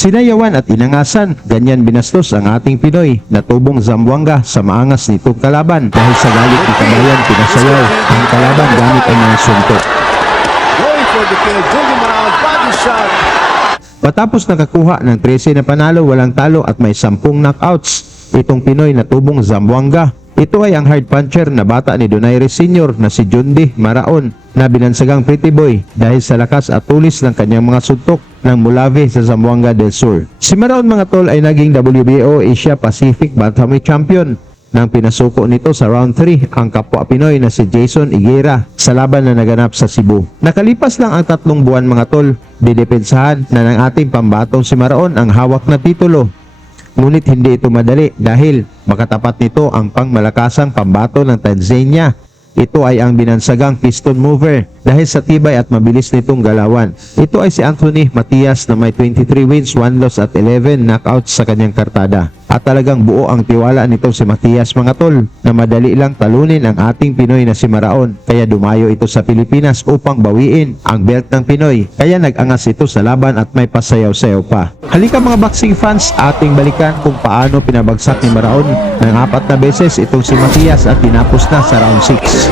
Sinayawan at inangasan, ganyan binastos ang ating Pinoy na tubong Zamboanga sa maangas nitong kalaban dahil sa galit ni Kabayan pinasayaw ang kalaban gamit ang mga suntok. Matapos nakakuha ng 13 na panalo, walang talo at may 10 knockouts, itong Pinoy na tubong Zamboanga. Ito ay ang hard puncher na bata ni Donaire Sr. na si Jundi Maraon na binansagang Pretty Boy dahil sa lakas at tulis ng kanyang mga suntok ng Mulave sa Zamboanga del Sur. Si Maraon mga tol ay naging WBO Asia Pacific Bantamweight Champion nang pinasuko nito sa round 3 ang kapwa Pinoy na si Jason Higuera sa laban na naganap sa Cebu. Nakalipas lang ang 3 buwan mga tol, didepensahan na ng ating pambatong si Maraon ang hawak na titulo. Ngunit hindi ito madali dahil makatapat nito ang pangmalakasang pambato ng Tanzania. Ito ay ang binansagang piston mover dahil sa tibay at mabilis nitong galawan. Ito ay si Anthony Matias na may 23 wins, 1 loss at 11 knockouts sa kanyang kartada. At talagang buo ang tiwala nito si Matias mga tol na madali lang talunin ang ating Pinoy na si Maraon. Kaya dumayo ito sa Pilipinas upang bawiin ang belt ng Pinoy. Kaya nag-angas ito sa laban at may pasayaw-sayaw pa. Halika mga boxing fans, ating balikan kung paano pinabagsak ni Maraon ng 4 na beses itong si Matias at tinapos na sa round 6.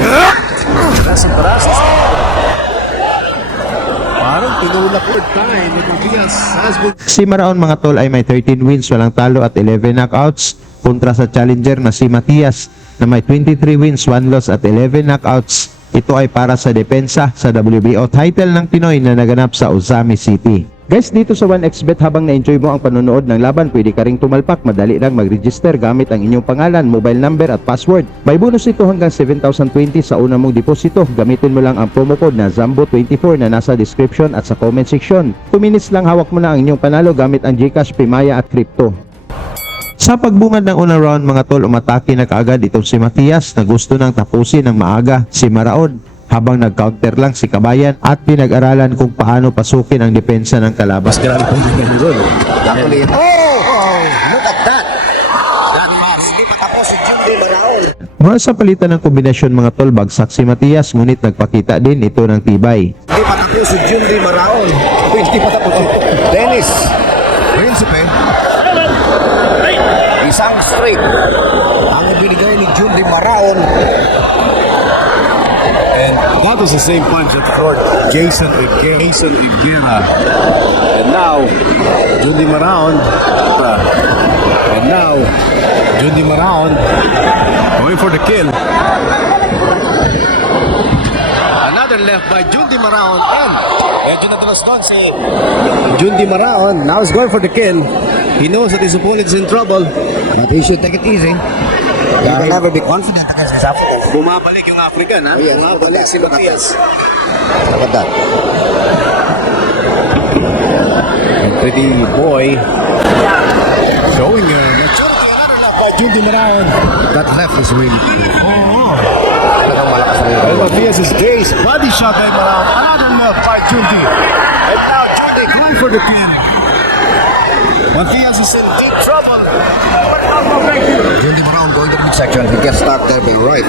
Si Maraon mga tol ay may 13 wins, walang talo at 11 knockouts kontra sa challenger na si Matias na may 23 wins, 1 loss at 11 knockouts. Ito ay para sa depensa sa WBO title ng Pinoy na naganap sa Ozami City. Guys, dito sa 1xBet habang na-enjoy mo ang panonood ng laban, pwede ka ring tumalpak. Madali lang mag-register gamit ang inyong pangalan, mobile number at password. May bonus ito hanggang 7,020 sa una mong deposito. Gamitin mo lang ang promo code na ZAMBO24 na nasa description at sa comment section. 2 minutes lang hawak mo na ang inyong panalo gamit ang GCash, Paymaya at Crypto. Sa pagbungad ng unang round mga tol, umatake na kaagad itong si Matias na gusto nang tapusin ng maaga si Maraon, habang nag-counter lang si Kabayan at pinag-aralan kung paano pasukin ang depensa ng kalaban. Look at that! Hindi patapos si Jundi Maraon. Mula sa palitan ng kombinasyon mga tol, bagsak si Matias ngunit nagpakita din ito ng tibay. Hindi patapos si Jundi Maraon. Hindi patapos si Dennis Principe. Isang straight ang binigay ni Jundi Maraon. And that was the same punch that scored Jason Higuera. And now, Jundi Maraon. Going for the kill. Another left by Jundi Maraon. And medyo natulas doon si Jundi Maraon. Now he's going for the kill. He knows that his opponent is in trouble. But he should take it easy. He can never be confident against his opponent. Bumabalik yung African, ha? Yes, bumabalik si Matias. Look at that. And Pretty Boy showing by Jundi Maraon. That left is really cool. Talagang malakas rin. And Matias is Jace. Body shot by Maraon. Another left by Jundi. And now Jundi going for the pin. Matias is in deep trouble. Jundi Maraon going to the midsection. He gets stuck there by right.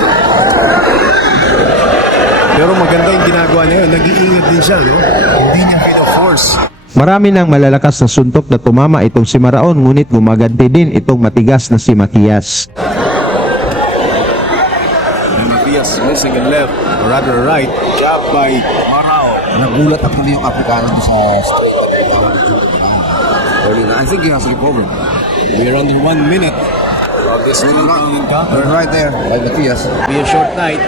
Pero maganda yung ginagawa niya yun. Nag-iingat din siya, no? Hindi niya pino-force. Marami ng malalakas na suntok na tumama itong si Maraon ngunit gumaganti din itong matigas na si Matias. And Matias missing a left, or rather right. Jab by Maraon. Nagulat ako na yung Afrikano sa straight. I think he has a problem. We're only 1 minute of this encounter. Right there by Matias. Be a short night.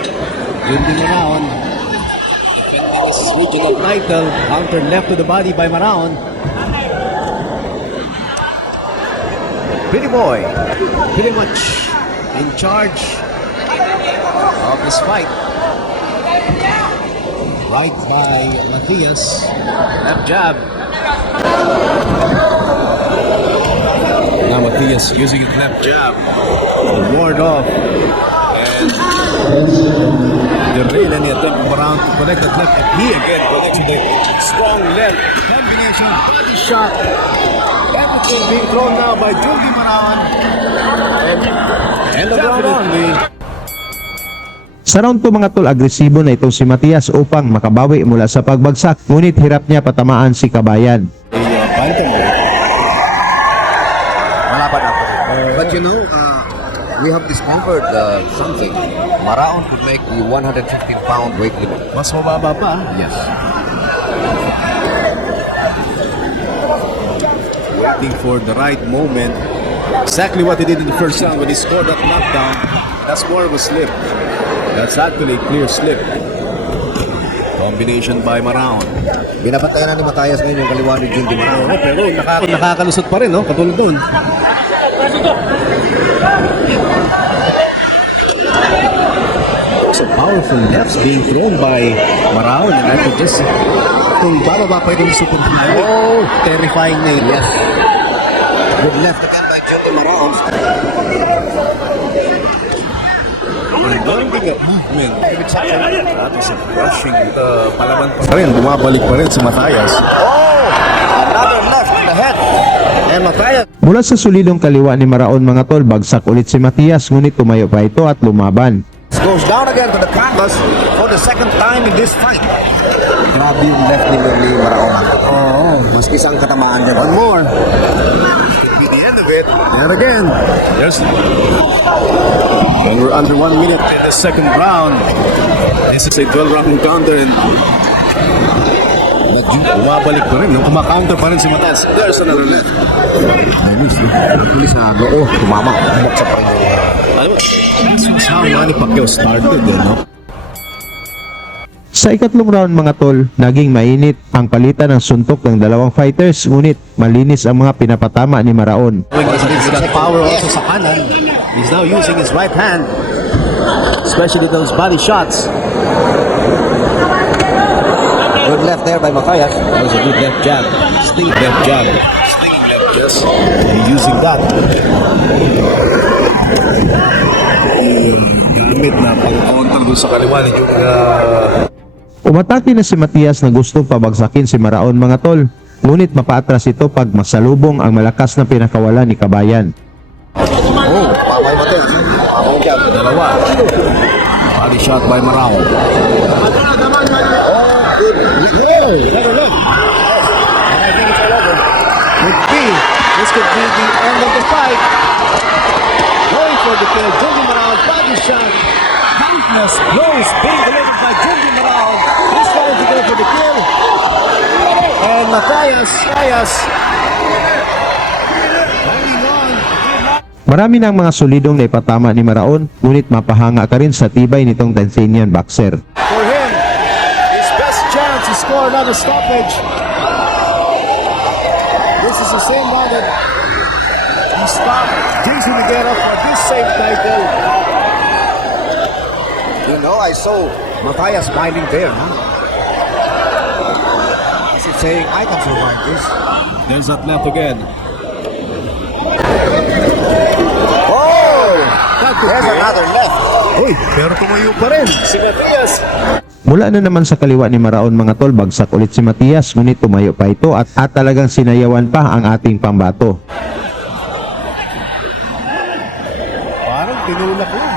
Jundi Maraon. This is regional title. Counter left to the body by Maraon. Pretty Boy, pretty much in charge of this fight. Right by Matias. Left jab. Now Matias using his left jab to ward off. And the rail and the attempt around to connect that left. He again connects with a strong left combination body shot. Everything being thrown now by Jundi Maraon. And the round on. Sa round 2 mga tol, agresibo na itong si Matias upang makabawi mula sa pagbagsak, ngunit hirap niya patamaan si Kabayan. Bantamweight. Malaban ako. But you know, we have discovered something. Maraon could make the 115-pound weight limit. Mas mababa pa. Yes. Waiting for the right moment. Exactly what he did in the first round when he scored that knockdown. That's more of a slip. That's actually a clear slip. Combination by Maraon. Binabantayan na ni Matias ngayon yung kaliwa ni Jundy Maraon. Oo, pero nakakalusot pa rin, no? Katulad doon. So powerful lefts being thrown by Maraon, and I could just kung bababa pa itong super Oh, terrifying na yun. yes. Good left again by Jundy Maraon. That is a crushing palaban pa rin, bumabalik pa rin si Matias. Another left in the head. And Matias. Mula sa solidong kaliwa ni Maraon mga tol, bagsak ulit si Matias, ngunit tumayo pa ito at lumaban. Goes down again to the canvas for the second time in this fight. Grabe yung left ni Maraon. Oh, maski isang katamaan niya. One more. Could be the end of it. And again, there's. And we're under 1 minute in the second round. This is a 12-round counter, and bumabalik pa rin, no? Kumakounter pa rin si Matias. There's another left. Actually sa noo, tumama. Buksa pa rin yung... Ano ba? That's how Manny Pacquiao started, no? Sa ikatlong round mga tol, naging mainit ang palitan ng suntok ng dalawang fighters, ngunit malinis ang mga pinapatama ni Maraon. He's got power also sa kanan. He's now using his right hand, especially those body shots. Good left there by Matias. That was a good left jab. Stinging left jab. Stinging left, yes. He's using that. Gamit na pang-counter doon sa kaliwa ni yung Umatake na si Matias na gustong pabagsakin si Maraon mga tol, ngunit mapaatras ito pag masalubong ang malakas na pinakawalan ni Kabayan. Oh, pamay Matias. Pamay jab. dalawa. Body shot by Marao. This could be the end of the fight. Going for the kill, Jundy Marao, body shot. Darkness blows being delivered by Jundy Marao. He's going to go for the kill. And Matias holding on. Marami na ang mga solidong na ipatama ni Maraon, ngunit mapahanga ka rin sa tibay nitong Tanzanian boxer. For him, his best chance to score another stoppage. This is the same round that he stopped Jason Nogueira for this same title. You know, I saw Matias smiling there, huh? Is it saying, I can survive this? There's that left again. Oh! There's another left. Uy, pero tumayo pa rin si Matias. Mula na naman sa kaliwa ni Maraon mga tol, bagsak ulit si Matias, ngunit tumayo pa ito at talagang sinayawan pa ang ating pambato. Parang tinulak lang.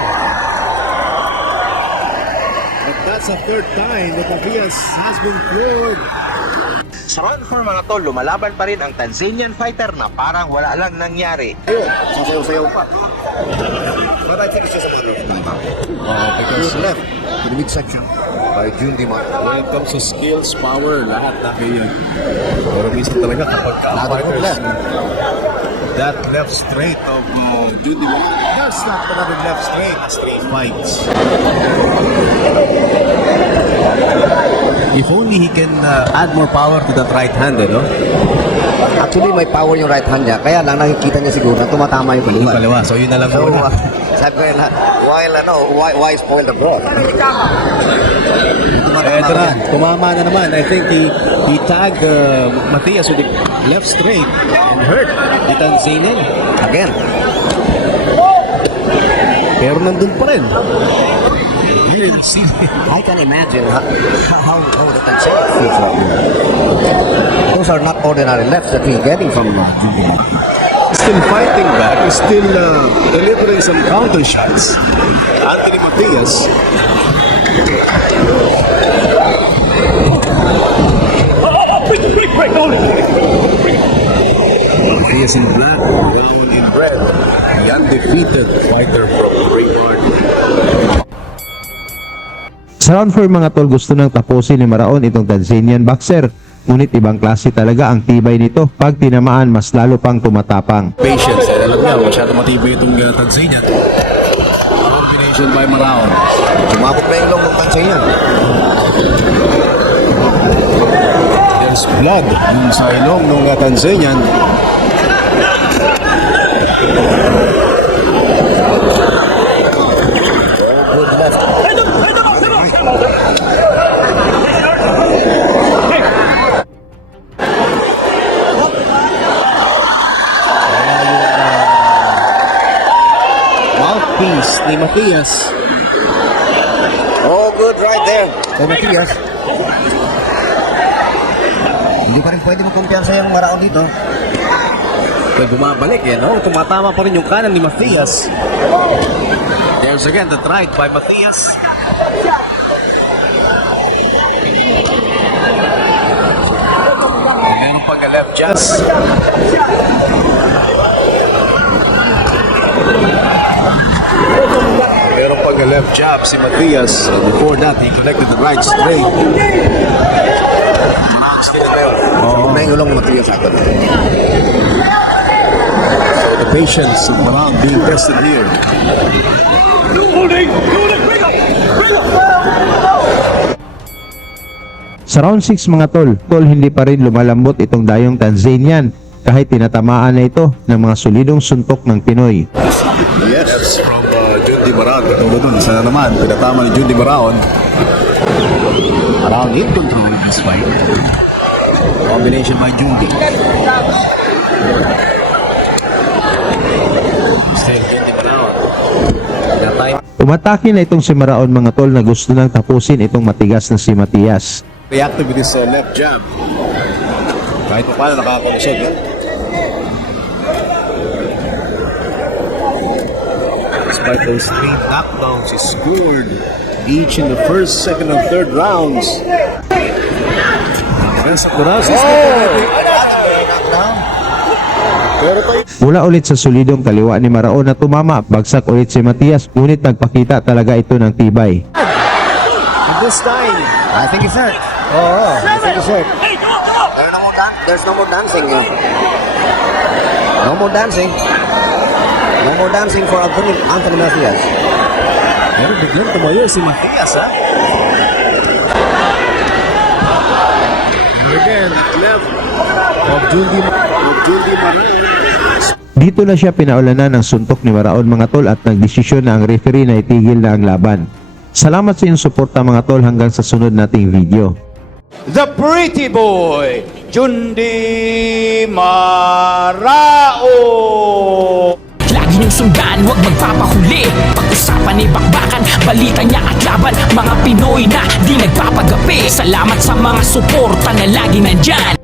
But that's the third time that Matias has been floored. Sa round 4 mga tol, lumalaban pa rin ang Tanzanian fighter na parang wala lang nangyari. Sasayaw-sayaw pa. But I think it's just a matter of time. Because Good left to the midsection by Jundy Maraon. when it comes to skills, power, lahat na kaya. Pero minsan talaga kapag Another left. that left straight of Judy that's not another left straight as 3 fights. If only he can add more power to that right hand, no? Actually, may power yung right hand niya. Kaya lang nakikita niya siguro na tumatama yung Yung kaliwa. kaliwa, so yun na lang So, muna. sabi ko yun na, why spoil the broth? Ito na, tumama na naman. I think he tagged Matias with the left straight and hurt the Tanzanian. Again. Pero nandun pa rin. You didn't see I can imagine how the Tanzanian feels right now. Those are not ordinary lefts that he's getting from Jundy Maraon. still fighting back. He's still delivering some counter shots. Anthony Matias. Matias in black, Brown in red. The undefeated fighter from Raymart. Sa round 4 mga tol, gusto nang tapusin ni Maraon itong Tanzanian boxer. Ngunit ibang klase talaga ang tibay nito. Pag tinamaan, mas lalo pang tumatapang. Patience. Alam niya, masyado matibay itong Tanzania. Combination by Maraon. Sumabot na yung long ng Tanzania. There's blood dun sa ilong ng Tanzanian. Good left. Mouthpiece ni Matias. Oh, good right there. Kay Matias. Hindi pa rin pwede magkumpiyansa yung Maraon dito. Pag bumabalik eh, no? Tumatama pa rin yung kanan ni Matias. There's again the right by Matias. Meron pag left jab. Meron pag left jab si Matias. Before that, he connected the right straight. Sumabot na yung long ng Matias agad. The patience of Marang being tested here. Sa round 6 mga tol, hindi pa rin lumalambot itong dayong Tanzanian kahit tinatamaan na ito ng mga solidong suntok ng Pinoy. Yes, from Jundi Maraon. Katulad dun, sana naman, pinatama ni Jundi Maraon. Maraon in control of this fight. Combination by Jundi. Still Jundi Maraon. Pinatay. Umatake na itong si Maraon mga tol na gusto nang tapusin itong matigas na si Matias. Reactive with his left jab. Kahit pa paano nakakalusog. Despite those 3 knockdowns, he scored each in the first, second, and third rounds. Defense of Duraz. Pero tayo. Mula ulit sa solidong kaliwa ni Maraon na tumama, bagsak ulit si Matias, ngunit nagpakita talaga ito ng tibay. And this time, I think it's hurt. I think it's hurt. There's no more dancing. No more dancing. No more dancing for Anthony Matias. Pero biglang tumayo si Matias, ha? And again, left of Jundi Maraon. Dito na siya pinaulanan ng suntok ni Maraon mga tol at nagdesisyon na ang referee na itigil na ang laban. Salamat sa inyong suporta mga tol, hanggang sa sunod nating video. The pretty boy, Jundi Marao. Lagi niyong sundan, huwag magpapahuli. Pag-usapan ni bakbakan, balita niya at laban. Mga Pinoy na di nagpapagapi. Salamat sa mga suporta na lagi nandyan.